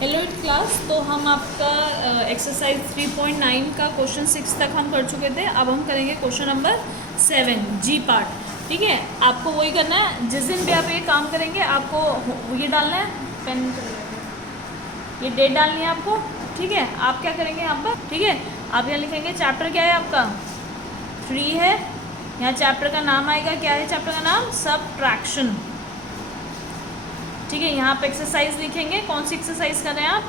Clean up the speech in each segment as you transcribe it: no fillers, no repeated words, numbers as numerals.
Hello class. तो हम आपका एक्सरसाइज 3.9 का क्वेश्चन 6 तक हम कर चुके थे। अब हम करेंगे क्वेश्चन नंबर 7 जी पार्ट। ठीक है, आपको वही करना है। जिस दिन भी आप ये काम करेंगे आपको ये डालना है, पेन ये डेट डालनी है आपको। ठीक है, आप क्या करेंगे यहाँ पर, ठीक है, आप यहाँ लिखेंगे चैप्टर क्या है आपका 3 है। यहाँ चैप्टर का नाम आएगा, क्या है चैप्टर का नाम, सबट्रैक्शन। ठीक है, यहाँ पे एक्सरसाइज लिखेंगे, कौन सी एक्सरसाइज कर रहे हैं आप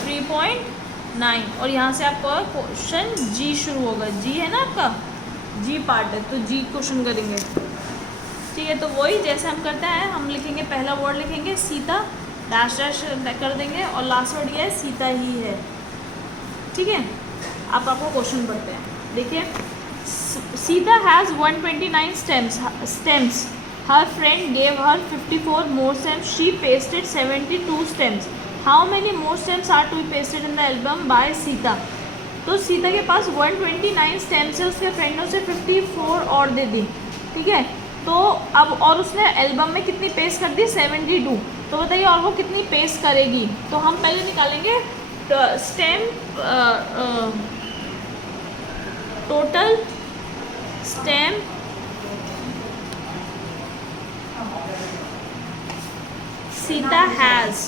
3.9, और यहाँ से आपका क्वेश्चन जी शुरू होगा। जी है ना आपका, जी पार्ट है तो जी क्वेश्चन करेंगे। ठीक है, तो वही जैसे हम करते हैं, हम लिखेंगे पहला वर्ड लिखेंगे सीता, डैश डैश कर देंगे, और लास्ट वर्ड ये है सीता ही है। ठीक है, आप आपको क्वेश्चन पढ़ते हैं। देखिए, Sita has 129 stems. Her friend gave her 54 more stems. She pasted 72 stems. How many more stems are to be pasted in the album by Sita? तो सीता के पास 129 स्टेम्स है, उसके फ्रेंड ने उसे 54 और दे दी। ठीक है, तो अब और उसने एल्बम में कितनी पेस्ट कर दी 72। तो बताइए और वो कितनी पेस्ट करेगी। तो हम पहले निकालेंगे stem total stem Sita has,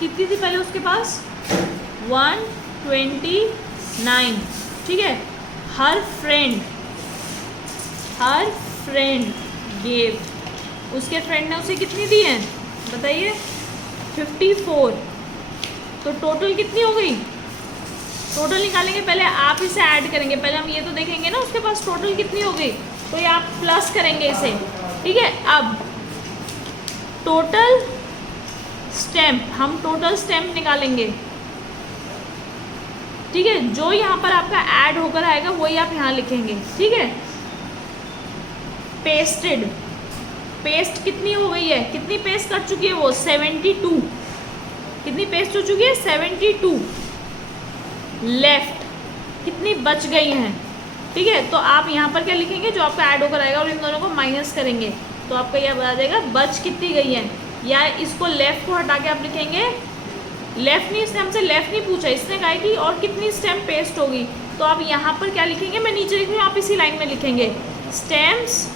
कितनी थी पहले उसके पास 129। ठीक है, हर फ्रेंड गेव, उसके फ्रेंड ने उसे कितनी दी है बताइए 54। तो टोटल कितनी हो गई, टोटल निकालेंगे पहले, आप इसे ऐड करेंगे। पहले हम ये तो देखेंगे ना उसके पास टोटल कितनी हो गई, तो ये आप प्लस करेंगे इसे। ठीक है, अब टोटल स्टेम्प, हम टोटल स्टेम्प निकालेंगे। ठीक है, जो यहाँ पर आपका ऐड होकर आएगा वही आप यहाँ लिखेंगे। ठीक है, पेस्टेड, पेस्ट कितनी हो गई है, कितनी पेस्ट कर चुकी है वो 72, कितनी पेस्ट हो चुकी है 72। लेफ्ट, कितनी बच गई हैं। ठीक है, तो आप यहाँ पर क्या लिखेंगे, जो आपका ऐड होकर आएगा और इन दोनों को माइनस करेंगे तो आपका यह बता देगा बच कितनी गई है। या इसको लेफ़्ट को हटा के आप लिखेंगे, लेफ़्ट नहीं, इसने हमसे लेफ़्ट नहीं पूछा, इसने कहा कि और कितनी स्टेम पेस्ट होगी। तो आप यहाँ पर क्या लिखेंगे, मैं नीचे लिख रही हूँ, आप इसी लाइन में लिखेंगे स्टेम्स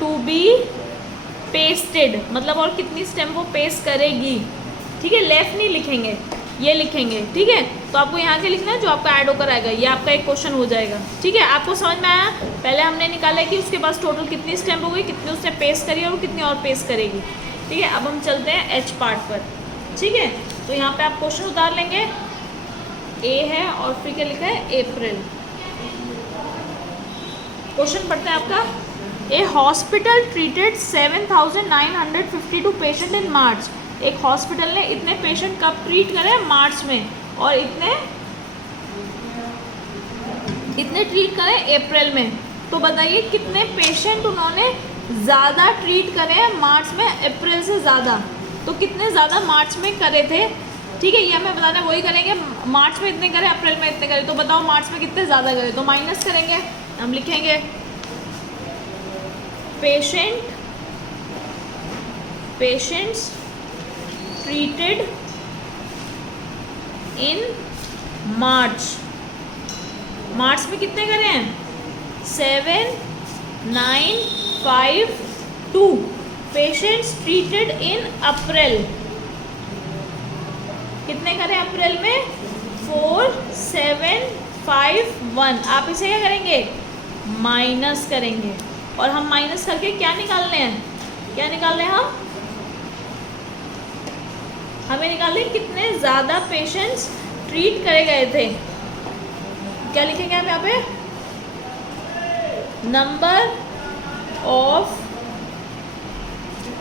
टू बी पेस्टेड, मतलब और कितनी स्टेम वो पेस्ट करेगी। ठीक है, लेफ़्ट नहीं लिखेंगे, ये लिखेंगे। ठीक है, तो आपको यहाँ के लिखना है जो आपका ऐड होकर आएगा, ये आपका एक क्वेश्चन हो जाएगा। ठीक है, आपको समझ में आया। पहले हमने निकाला कि उसके पास टोटल कितनी स्टेम्प हो गई, कितनी उसने पेस्ट करी और कितनी और पेस्ट करेगी। ठीक है, अब हम चलते हैं एच पार्ट पर। ठीक है, तो यहाँ पे आप क्वेश्चन उतार लेंगे, ए है और फिर क्या लिखा है अप्रैल। क्वेश्चन पढ़ते हैं आपका, ए हॉस्पिटल ट्रीटेड 7952 पेशेंट इन मार्च। एक हॉस्पिटल ने इतने पेशेंट कब ट्रीट करे, मार्च में, और इतने ट्रीट करे अप्रैल में। तो बताइए कितने पेशेंट उन्होंने ज़्यादा ट्रीट करे हैं मार्च में अप्रैल से ज़्यादा। तो कितने ज़्यादा मार्च में करे थे। ठीक है, ये हमें बताना, वही करेंगे, मार्च में इतने करे अप्रैल में इतने करे। तो बताओ मार्च में कितने ज़्यादा करे, तो माइनस करेंगे, हम लिखेंगे पेशेंट्स ट्रीटेड इन मार्च, मार्च में कितने करे हैं 7952। पेशेंट्स ट्रीटेड इन अप्रैल, कितने करें अप्रैल में 4751। आप इसे क्या करेंगे, माइनस करेंगे, और हम माइनस करके क्या निकालने हैं, क्या निकालने हैं हमें निकालने कितने ज़्यादा पेशेंट्स ट्रीट करे गए थे। क्या लिखेंगे हम यहाँ पे, number of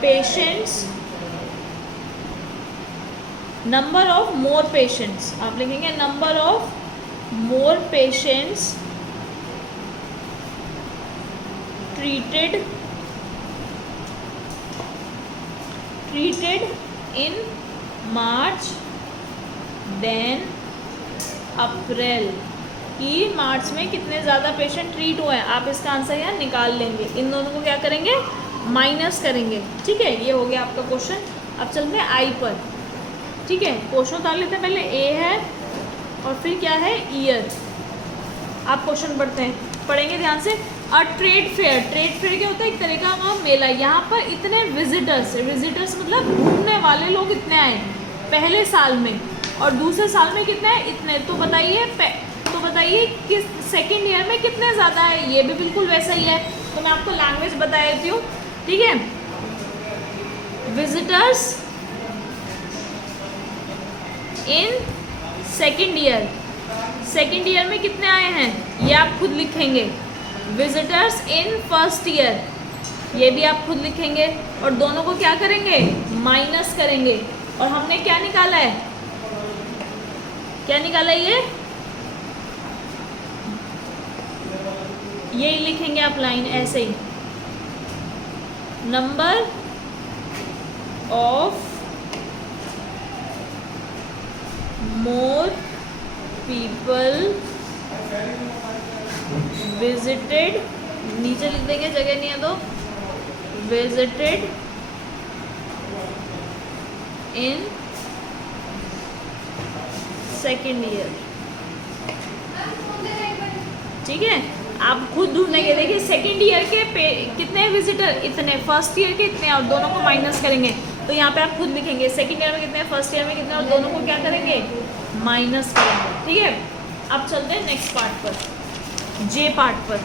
patients, number of more patients, आप लिखेंगे number of more patients treated in March then April, कि मार्च में कितने ज़्यादा पेशेंट ट्रीट हुए हैं। आप इसका आंसर यहाँ निकाल लेंगे, इन दोनों को क्या करेंगे माइनस करेंगे। ठीक है, ये हो गया आपका क्वेश्चन। अब चलते हैं आई पर। ठीक है, क्वेश्चन उतार लेते हैं। पहले ए है और फिर क्या है, ईयर। आप क्वेश्चन पढ़ेंगे ध्यान से। और ट्रेड फेयर, ट्रेड फेयर क्या होता है, एक तरह का वहाँ मेला। यहाँ पर इतने विजिटर्स मतलब घूमने वाले लोग इतने आए पहले साल में, और दूसरे साल में कितने हैं, इतने। तो बताइए किस सेकेंड ईयर में कितने ज़्यादा है। ये भी बिल्कुल वैसा ही है। तो मैं आपको लैंग्वेज बता देती हूँ। ठीक है, विजिटर्स इन सेकेंड ईयर में कितने आए हैं, ये आप खुद लिखेंगे। विजिटर्स इन फर्स्ट ईयर, ये भी आप खुद लिखेंगे। और दोनों को क्या करेंगे, माइनस करेंगे। और हमने क्या निकाला है, यही लिखेंगे आप लाइन ऐसे ही। Number of more people visited, नीचे लिख देंगे, जगह नहीं है तो, विजिटेड इन सेकेंड ईयर। ठीक है, आप खुद ढूंढेंगे। देखिए सेकेंड ईयर के कितने विजिटर, इतने। फर्स्ट ईयर के इतने, और दोनों को माइनस करेंगे। तो यहाँ पे आप खुद लिखेंगे सेकेंड ईयर में कितने, फर्स्ट ईयर में कितने, और दोनों को क्या करेंगे, माइनस करेंगे। ठीक है, अब चलते हैं नेक्स्ट पार्ट पर, जे पार्ट पर।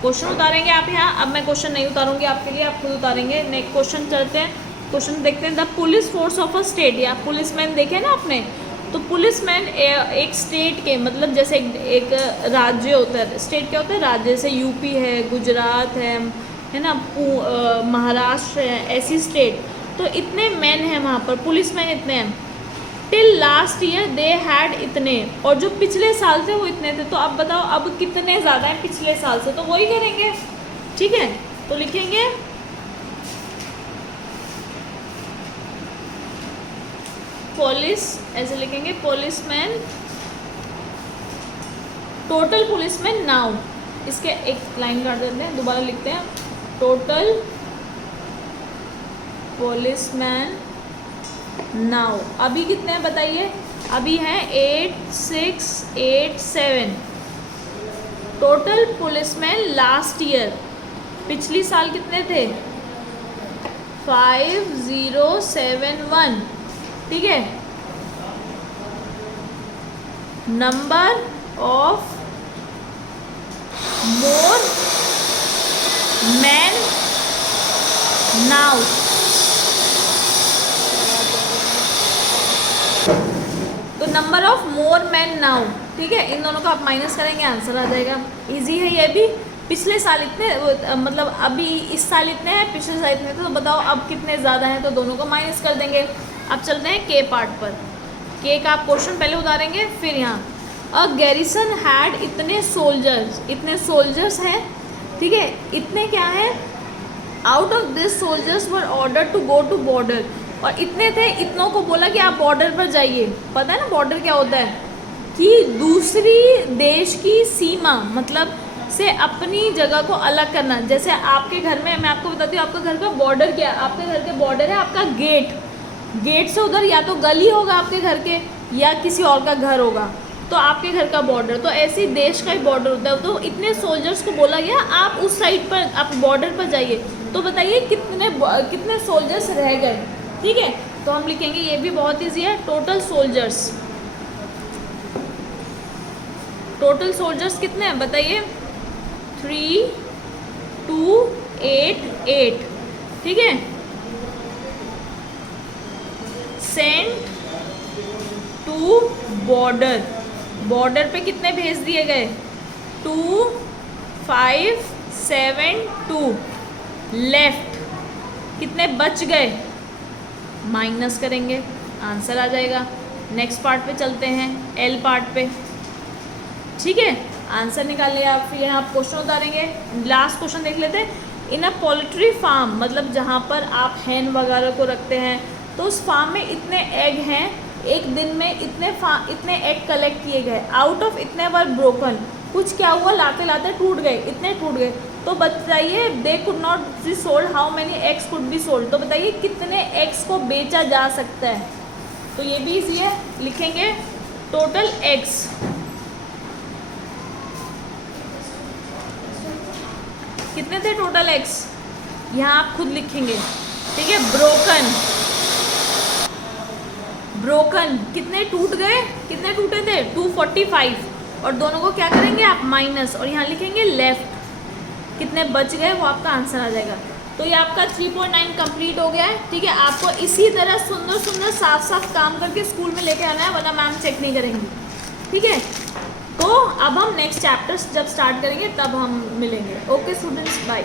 क्वेश्चन उतारेंगे आप यहाँ। अब मैं क्वेश्चन नहीं उतारूंगी आपके लिए, आप खुद उतारेंगे। नेक्स्ट क्वेश्चन चलते हैं। क्वेश्चन देखते हैं। The police force of a state, या पुलिसमैन देखे ना आपने, तो पुलिसमैन एक स्टेट के, मतलब जैसे एक राज्य होता है। स्टेट क्या होता है, राज्य। जैसे यूपी है, गुजरात है ना, महाराष्ट्र है, ऐसी स्टेट। तो इतने मैन हैं वहाँ पर, पुलिसमैन इतने हैं। Till last year they had इतने, और जो पिछले साल थे वो इतने थे। तो अब बताओ अब कितने ज़्यादा हैं पिछले साल से, तो वही करेंगे। ठीक है, तो लिखेंगे पुलिस, ऐसे लिखेंगे पुलिसमैन, टोटल पुलिसमैन नाउ। इसके एक लाइन काट देते हैं, दोबारा लिखते हैं। टोटल पुलिसमैन नाउ, अभी कितने हैं बताइए, अभी हैं 8687। टोटल पुलिसमैन लास्ट ईयर, पिछली साल कितने थे, 5071। ठीक है, number of more man now, तो number of more man now. ठीक है, इन दोनों को आप माइनस करेंगे, आंसर आ जाएगा। इजी है ये भी। पिछले साल इतने, मतलब अभी इस साल इतने हैं, पिछले साल इतने थे, तो बताओ अब कितने ज़्यादा हैं, तो दोनों को माइनस कर देंगे। अब चलते हैं के पार्ट पर। के का आप क्वेश्चन पहले उतारेंगे, फिर यहाँ अ गैरिसन हैड इतने सोल्जर्स हैं। ठीक है, इतने क्या है, out of this soldiers were order to go to border, और इतने थे, इतनों को बोला कि आप बॉर्डर पर जाइए। पता है ना बॉर्डर क्या होता है, कि दूसरी देश की सीमा, मतलब से अपनी जगह को अलग करना। जैसे आपके घर में, मैं आपको बताती हूँ, आपका घर का बॉर्डर क्या है, आपके घर के बॉर्डर है आपका गेट से उधर या तो गली होगा आपके घर के, या किसी और का घर होगा, तो आपके घर का बॉर्डर। तो ऐसे ही देश का ही बॉर्डर होता है। तो इतने सोल्जर्स को बोला गया आप उस साइड पर, आप बॉर्डर पर जाइए। तो बताइए कितने सोल्जर्स रह गए। ठीक है, तो हम लिखेंगे, ये भी बहुत ईजी है, टोटल सोल्जर्स कितने हैं बताइए, 3288। ठीक है, सेंट टू बॉर्डर पे कितने भेज दिए गए, 2572। लेफ्ट कितने बच गए, माइनस करेंगे, आंसर आ जाएगा। नेक्स्ट पार्ट पे चलते हैं, एल पार्ट पे। ठीक है, आंसर निकाल लिया आप, फिर यहाँ आप क्वेश्चन उतारेंगे। लास्ट क्वेश्चन देख लेते हैं। इन अ पोल्ट्री फार्म, मतलब जहाँ पर आप हैन वगैरह को रखते हैं, तो उस फार्म में इतने एग हैं, एक दिन में इतने एग कलेक्ट किए गए। आउट ऑफ इतने वर ब्रोकन, कुछ क्या हुआ, लाते लाते टूट गए, इतने टूट गए। तो बताइए they could not be sold, how many eggs could be sold, तो बताइए कितने एग्स को बेचा जा सकता है। तो ये भी इजी है, लिखेंगे टोटल एग्स, कितने थे टोटल एग्स, यहाँ आप खुद लिखेंगे, ठीक है। ब्रोकन, ब्रोकन कितने टूट गए, कितने टूटे थे 245, और दोनों को क्या करेंगे आप माइनस, और यहाँ लिखेंगे लेफ्ट, कितने बच गए वो आपका आंसर आ जाएगा। तो ये आपका 3.9 कंप्लीट हो गया है, ठीक है। आपको इसी तरह सुंदर सुंदर साफ साफ काम करके स्कूल में लेके आना है, वरना मैम चेक नहीं करेंगी, ठीक है। तो अब हम नेक्स्ट चैप्टर्स जब स्टार्ट करेंगे तब हम मिलेंगे। Okay students, bye.